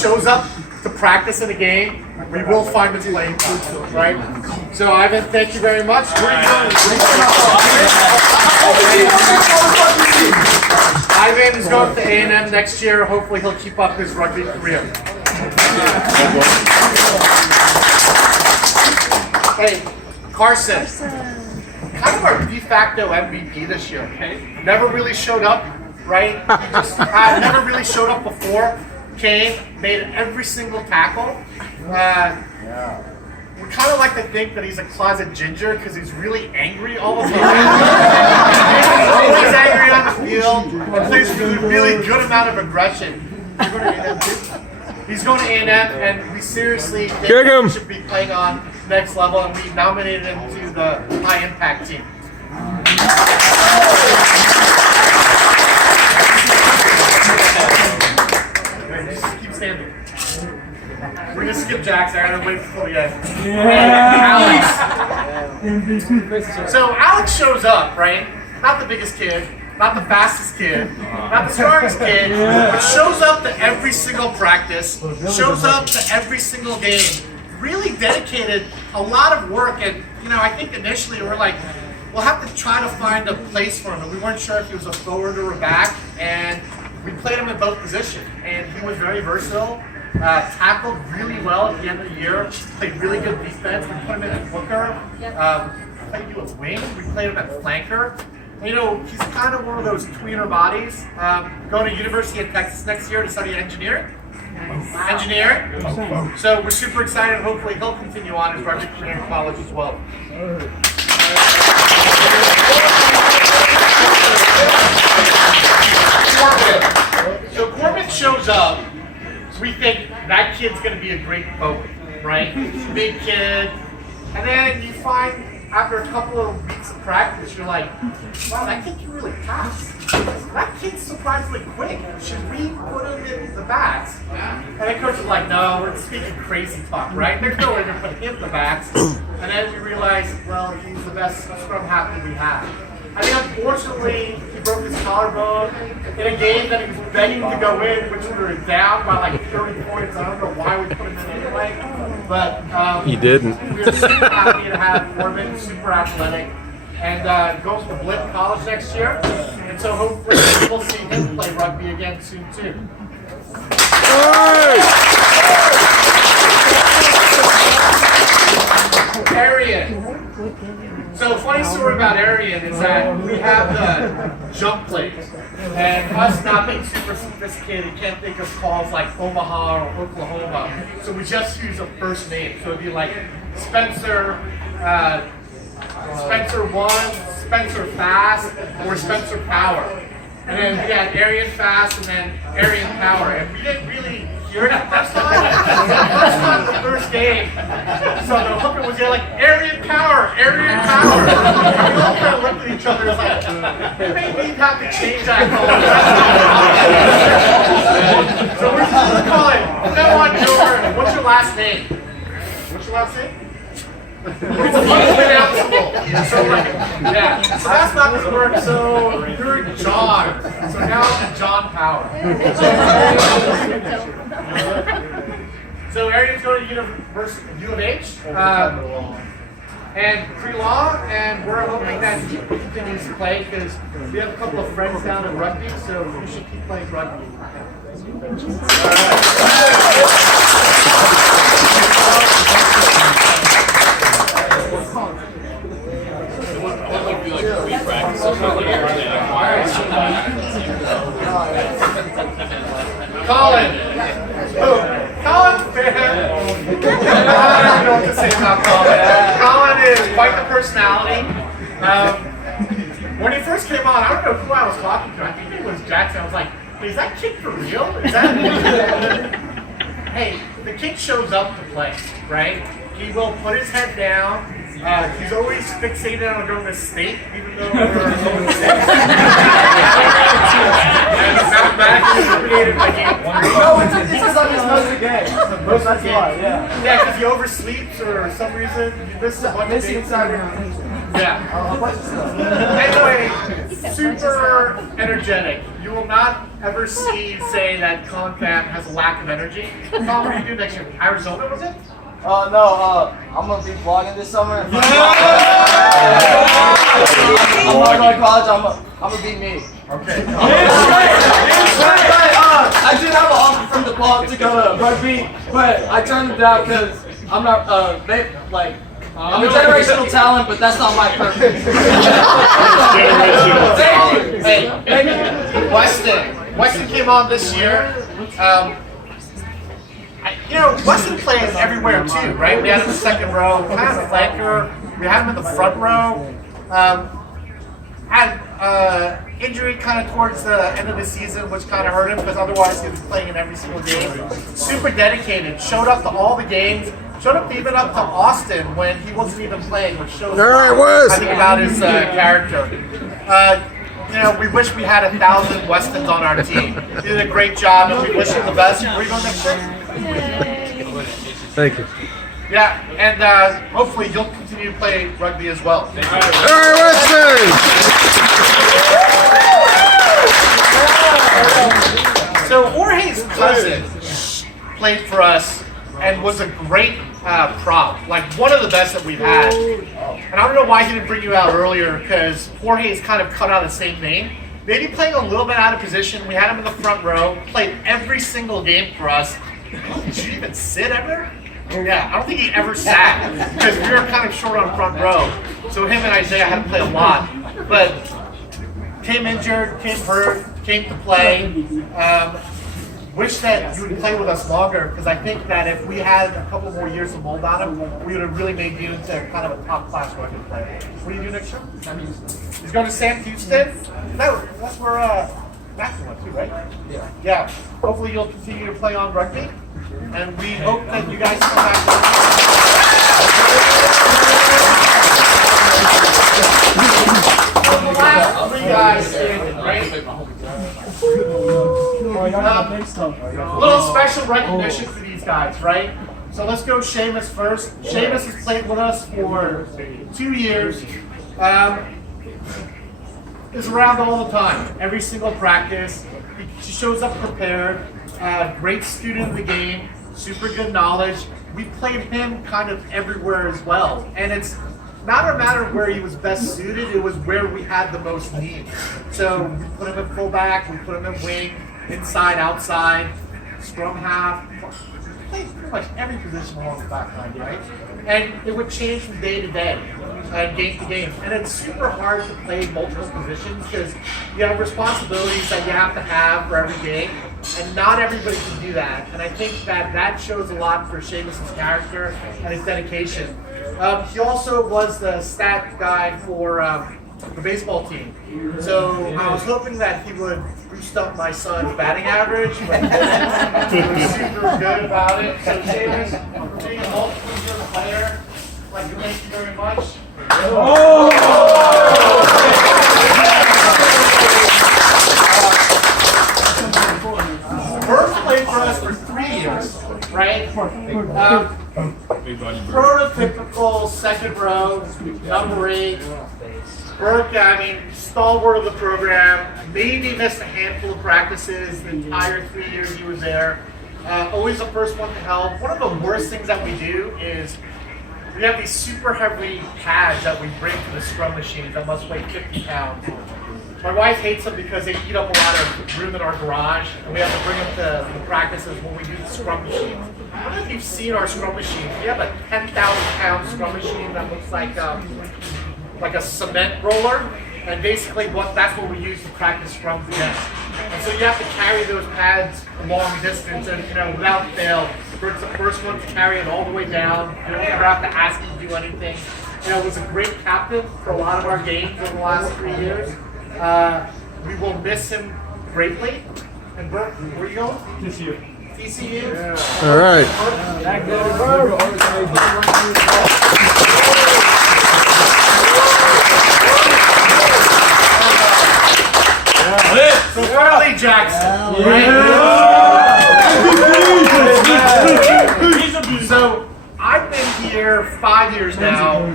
shows up to practice in a game, we will find his playing time, right? So Ivan, thank you very much. Ivan is going to A&M next year. Hopefully he'll keep up his rugby career. Hey, Carson. Kind of our de facto MVP this year, okay? Never really showed up, right? He just never really showed up before. Came, made every single tackle. We kind of like to think that he's a closet ginger because he's really angry all the time. Always angry on the field and plays with a really good amount of aggression. He's going to A&M, and we seriously think that he should be playing on next level, and we nominated him to the high impact team. Keep standing. We're gonna skip Jackson. I gotta wait for you guys. Alex. So Alex shows up, right? Not the biggest kid, not the fastest kid, not the strongest kid, but shows up to every single practice, shows up to every single game. Really dedicated, a lot of work, and I think initially we're like, we'll have to try to find a place for him, and we weren't sure if he was a forward or a back, and we played him in both positions, and he was very versatile. Tackled really well at the end of the year. Played really good defense. We put him in at hooker. Played you at wing. We played him at flanker. He's kind of one of those tweener bodies. Going to University of Texas next year to study engineering. So we're super excited. Hopefully he'll continue on his rugby career in college as well. So Corbin shows up. We think that kid's going to be a great coach, right? Big kid. And then you find after a couple of weeks of practice, you're like, wow, that kid can really pass. That kid's surprisingly quick. Should we put him in the backs? And then coach was like, no, we're speaking crazy talk, right? There's no way to put him in the backs. And then we realized, well, he's the best scrum half that we have. I think unfortunately he broke his collarbone in a game that he was begging to go in, which we were down by like 30 points. I don't know why we put him in anyway, but he didn't. We were super happy to have Corbin, super athletic, and goes to Blip College next year. And so hopefully we'll see him play rugby again soon too. Arian. So funny story about Arian is that we have the jump plays, and us not being super sophisticated, can't think of calls like Omaha or Oklahoma, so we just use a first name. So it'd be like Spencer 1, Spencer Fast, or Spencer Power. And then we had Arian Fast and then Arian Power, and we didn't really hear it first time. The first game. So the hooker was like, Arian Power, Arian Power. We all kind of looked at each other and was like, maybe you'd have to change that call. So we're just going to call it, what's your last name? What's your last name? It's unpronounceable. So that's not going to work. So you're John. So now it's John Power. So Arian's going to U of H and pre-law, and we're hoping that he continues to play because we have a couple of friends down in rugby, so we should keep playing rugby. Colin! Colin, man! I don't know what to say about Colin. Colin is quite the personality. When he first came on, I don't know who I was talking to. I think it was Jackson. I was like, is that kid for real? Is that? Hey, the kid shows up to play, right? He will put his head down. He's always fixated on going to state, even though we're going to state. And mathematically created by game 1. No, it's just on his most of the game. Most of the game. Yeah, because he oversleeps or for some reason he misses a bunch of dates. Yeah. Anyway, super energetic. You you will not ever say that Colin Pham has a lack of energy. Colin, what do you do next year? Arizona, was it? No, I'm gonna be vlogging this summer. I'm not going to college. I'm gonna be me. Okay. I did have an offer from the club to go to rugby, but I turned it down because I'm not. I'm a generational talent, but that's not my purpose. Thank you. Weston came on this year. Weston plays everywhere too, right? We had him in the second row, kind of a flanker. We had him in the front row. Had injury kind of towards the end of the season, which kind of hurt him because otherwise he was playing in every single game. Super dedicated, showed up to all the games, showed up even up to Austin when he wasn't even playing, which shows I think about his character. We wish we had 1,000 Westons on our team. He did a great job, and we wish him the best. Where are you going next year? Thank you. Yeah, and hopefully you'll continue to play rugby as well. All right, Weston! So Jorge's cousin played for us and was a great prop, like one of the best that we've had. And I don't know why he didn't bring you out earlier because Jorge is kind of cut out the same name. Maybe playing a little bit out of position. We had him in the front row, played every single game for us. Did you even sit ever? Yeah, I don't think he ever sat because we were kind of short on front row. So him and Isaiah had to play a lot. But came injured, came hurt, came to play. Wish that you would play with us longer because I think that if we had a couple more years to mold on him, we would have really made you into kind of a top-class rugby player. What do you do next year? He's going to Sam Houston? No, that's where Max went to, right? Yeah. Hopefully you'll continue to play on rugby, and we hope that you guys come back. The last three guys standing, right? Little special recognition for these guys, right? So let's go Seamus first. Seamus has played with us for 2 years. Is around all the time, every single practice. He shows up prepared. Great student of the game, super good knowledge. We played him kind of everywhere as well. And it's not a matter of where he was best suited, it was where we had the most need. So we put him in fullback, we put him in wing, inside, outside, scrum half. He played pretty much every position along the back line, right? And it would change from day to day, game to game. And it's super hard to play multiple positions because you have responsibilities that you have to have for every game, and not everybody can do that. And I think that shows a lot for Seamus' character and his dedication. He also was the stat guy for the baseball team. So I was hoping that he would boost up my son's batting average, but he was super good about it. So Seamus, for being a multiple-year player, I'd like to thank you very much. Bert played for us for 3 years, right? Prototypical second row, number 8. Burke, stalwart of the program, maybe missed a handful of practices the entire 3 years he was there. Always the first one to help. One of the worst things that we do is we have these super heavy pads that we bring to the scrum machines that must weigh 50 pounds. My wife hates them because they eat up a lot of room in our garage, and we have to bring them to the practices when we do the scrum machines. I don't know if you've seen our scrum machines. We have a 10,000-pound scrum machine that looks like a cement roller, and basically that's what we use to practice scrums against. And so you have to carry those pads a long distance, and without fail, Bert's the first one to carry it all the way down. You don't ever have to ask him to do anything. Was a great captain for a lot of our games over the last 3 years. We will miss him greatly. And Bert, where are you going? TCU. TCU? Yeah. All right. So Farley Jackson, right? So I've been here 5 years now.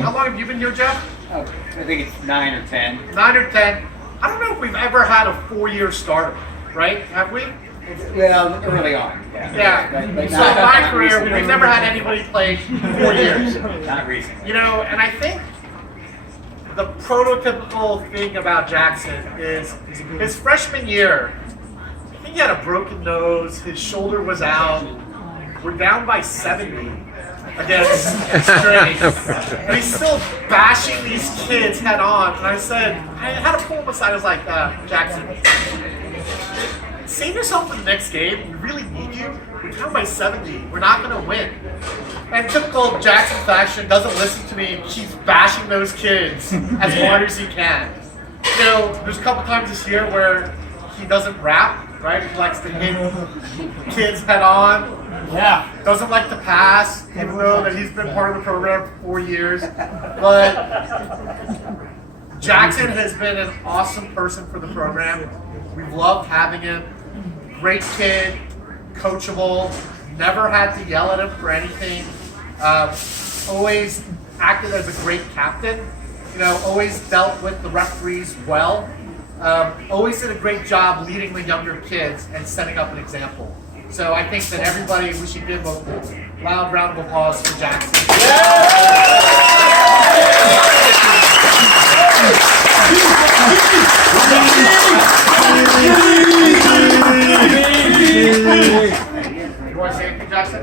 How long have you been here, Jeff? I think it's 9 or 10. 9 or 10. I don't know if we've ever had a 4-year starter, right? Have we? Well, early on. Yeah. But So in my career, we've never had anybody play 4 years. not recent. You know, and I think the prototypical thing about Jackson is his freshman year, I think he had a broken nose, his shoulder was out, we're down by 70 against straight. And he's still bashing these kids head on. And I said, I had to pull him aside, I was like, Jackson, save yourself for the next game. We really need you. We're down by 70. We're not going to win. And typical Jackson fashion, doesn't listen to me, keeps bashing those kids as hard as he can. You know, there's a couple times this year where he doesn't rap, right? He likes to hit kids head on. Yeah. Doesn't like to pass, even though that he's been part of the program for 4 years. But Jackson has been an awesome person for the program. We've loved having him. Great kid, coachable, never had to yell at him for anything. Always acted as a great captain. You know, always dealt with the referees well. Always did a great job leading the younger kids and setting up an example. So I think that everybody, we should give a loud round of applause for Jackson. You want to say anything, Jackson?